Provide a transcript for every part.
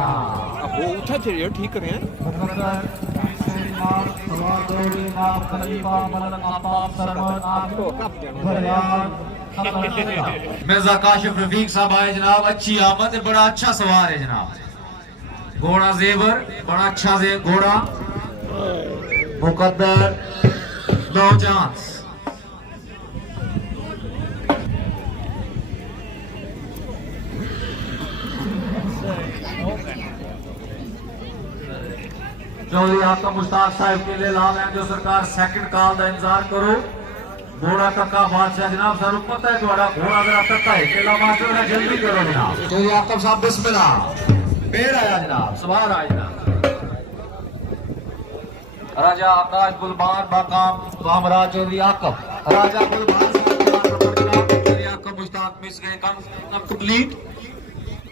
अब वो उठा चाहिए ठीक करें मिर्जा काशिफ रफीक साहब आए जनाब। अच्छी आमद है, बड़ा अच्छा सवार है जनाब। घोड़ा जेबर बड़ा अच्छा घोड़ा। मुकद्दर नो चांस। चौधरी आका मुश्ताक साहब के लिए लाल है जो सरकार सेकंड कॉल का इंतजार करो। घोड़ा कक्का बादशाह जनाब सर पता है थोड़ा घोड़ा जरा कक्का है केला मास्टर ने जल्दी करो जनाब। चौधरी आकब साहब बिस्मिल्लाह। पेड़ आया जनाब, सवार आया जनाब। राजा आकाश गुलबान बाकाम कामराज चौधरी आकब। राजा गुलबान चौधरी आकब मुश्ताक मिस गए कम कंप्लीट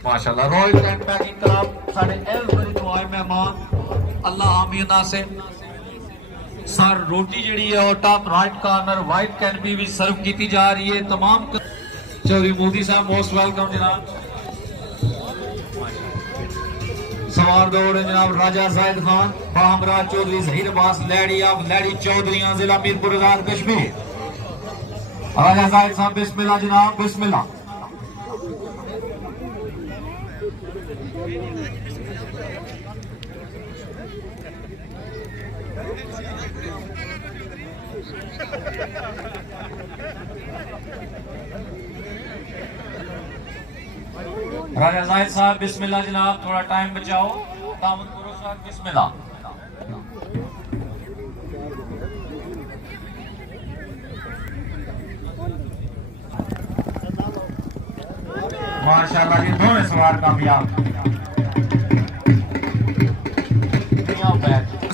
माशाल्लाह। रॉयल कैंप पैकिंग क्लब साढ़े एवरी तो आए मेहमान अल्लाह आमीन से। सर रोटी जी है और top right corner white canopy भी सर्व की जा रही है तमाम। चौधरी मोदी साहब मोस्ट वेलकम जनाब। सवार दौड़ जनाब राजा जाहिद खान बाहमरा चौधरी जहीर अब्बास लैडी ऑफ लैडी चौधरी जिला मीरपुर आजाद कश्मीर। राजा जाहिद साहब बिस्मिल्लाह जनाब बिस्मिल्लाह। राजा जाहिद साहब बिस्मिल्लाह जनाब। थोड़ा टाइम बचाओ तामुन करो सर बिस्मिल्लाह। माशाल्लाह जी दोनों सवार कामयाब।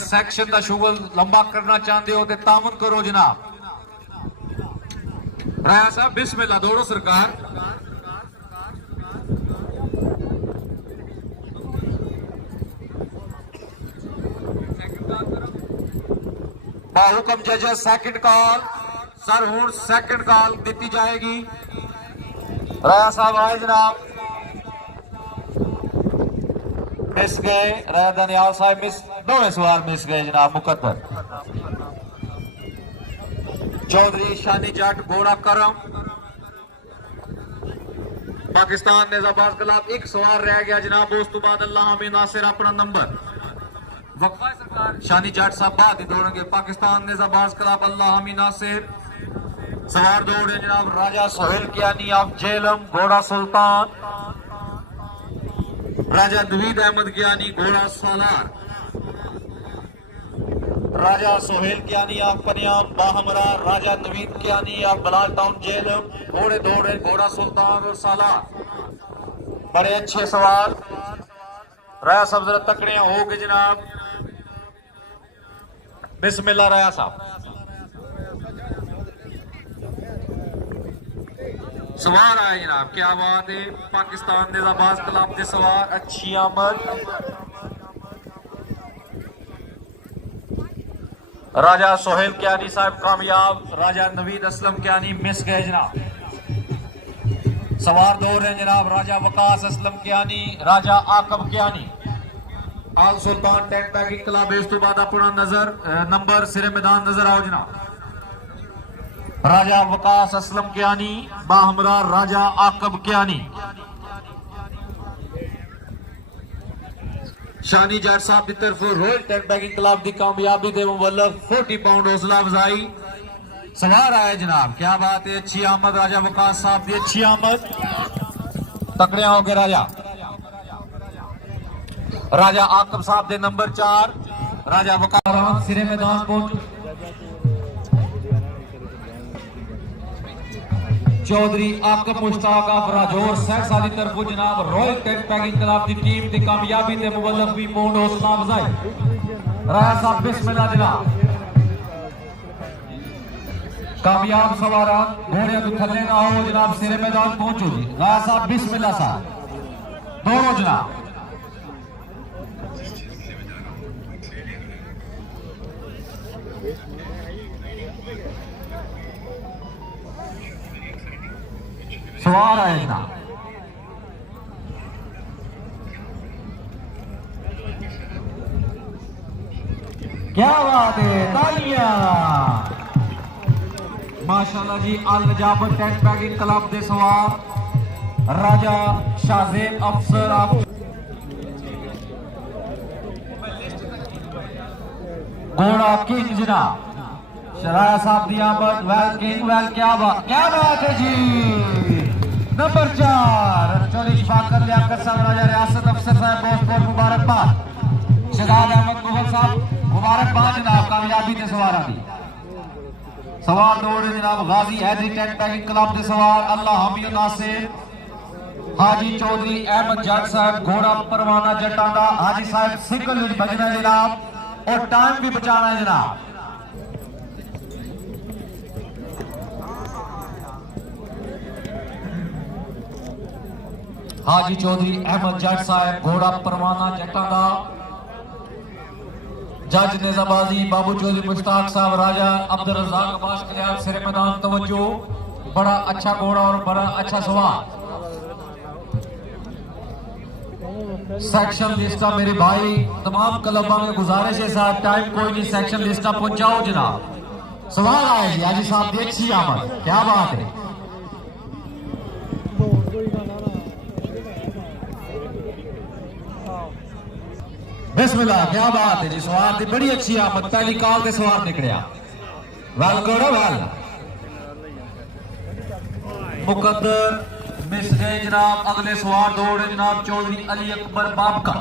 सेक्शन का शुगल लंबा करना चाहते हो तो तामुन करो जनाब। राजा साहब बिस्मिल्लाह दौड़ो सरकार। हुक्म जजेस सेकंड कॉल सर हूं सेकंड कॉल दी जाएगी। राजा साहब आए जनाब मिस गए। राजा दनियाल साहब मिस दोनों सवार मिस गए जनाब। मुकद्दर चौधरी शानी जट घोड़ा करम पाकिस्तान ने जबाज खिलाफ एक सवार रह गया जनाब। दोस्तों बाद अल्लाह हमें नासिर अपना नंबर वक्फा सरकार शानी जाट साहब बाद ही दौड़ेंगे। पाकिस्तान ने जबाज खिलाफ अल्लाह हमी नासिर। सवार दौड़े जनाब राजा सोहेल कियानी ऑफ जेलम घोड़ा सुल्तान। राजा नवीद अहमद कियानी घोड़ा Salar. Raja Sohail Kiani of Panyam Bahmara. Raja Naveed Kiani of Bilal town Jhelum. घोड़े दौड़े घोड़ा सुल्तान और सालार। बड़े अच्छे सवार। राजा साहब जरा तकड़े हो गए जनाब। बिस्मिल्लाह राजा साहब। सवार आए जनाब क्या बात है। पाकिस्तान ने जबाज खिलाफ के सवार अच्छी आमद। राजा सोहेल कियानी साहब कामयाब। राजा नवीद असलम कियानी मिस गए जनाब। सवार दौड़ रहे जनाब राजा वकास असलम कियानी राजा आकब कियानी आल सुल्तान टेंट पैकिंग क्लब। इस तो बाद अपना नजर नंबर सिरे मैदान नजर आओ जनाब। राजा वकास असलम कियानी बाहमरा राजा आकब कियानी। शानी जाट साहब की तरफ रॉयल टेंट पैकिंग क्लब की कामयाबी दे मुबल्लग 40 पाउंड हौसला अफजाई। सवार आए जनाब क्या बात है। अच्छी आमद राजा वकास साहब की अच्छी आमद। तकड़िया हो गए राजा। राजा आकब साहब दे नंबर 4 राजा वकास सिरे मैदान पहुंच। चौधरी आकब मुश्ताक ऑफ राजौर सहसा की तरफ जनाब रॉयल टेंट पैकिंग क्लब की टीम की कामयाबी दे मुबल्लग 20 पाउंड हौसला अफजाई। राजा साहब बिस्मिल्लाह जनाब। कामयाब सवारा घोड़े तो थले ना हो जनाब सिरे मैदान पहुंचो जी। राजा साहब बिस्मिल्लाह साहब दोनों जनाब। सवार आए जनाब। क्या बात है, तालियां माशाल्लाह जी। अल नजाबत टेंट पैकिंग क्लब दे सवार राजा शाहजेब अफसर आप घोड़ा किंग जनाब शराया साहब दी आमद। वेल किंग वेल, क्या बात है जी। नंबर 4 चौधरी शफाकत लियाकत साहब राजा रियासत अफसर साहब बहुत बहुत मुबारकबाद। शहजाद अहमद मुगल साहब मुबारकबाद जनाब, कामयाबी दे सवार दी सवार दौड़ जनाब। गाजी हैदरी टेंट पैकिंग क्लब दे सवार अल्लाह हामी नासिर हाजी चौधरी अहमद जट साहब घोड़ा परवाना जटांडा। हाजी साहब सिंगल विच बजना जनाब और टाइम भी बचाना है जनाब। हाजी चौधरी अहमद जट साहब घोड़ा परवाना जटांडा। जज निजाबाजी बाबू चौधरी मुश्ताक साहब राजा अब्दुल रज़ाक अब्बास कल्याण सिर मैदान तवज्जो। बड़ा अच्छा घोड़ा और बड़ा अच्छा सवार। सेक्शन लिस्टा मेरे भाई तमाम क्लबों में गुजारिश है साहब, टाइम कोई नहीं, सेक्शन लिस्टा पहुंचाओ जनाब। सवाल आए जी हाजी साहब की अच्छी आमद, क्या बात है। बिस्मिल्लाह, क्या बात है जी। सवार की बड़ी अच्छी आमद, पहली काल के सवार निकलिया। वेल करो वेल। मुकद्दर मिस गए जनाब। अगले सवार दौड़ जनाब चौधरी अली अकबर बाबका।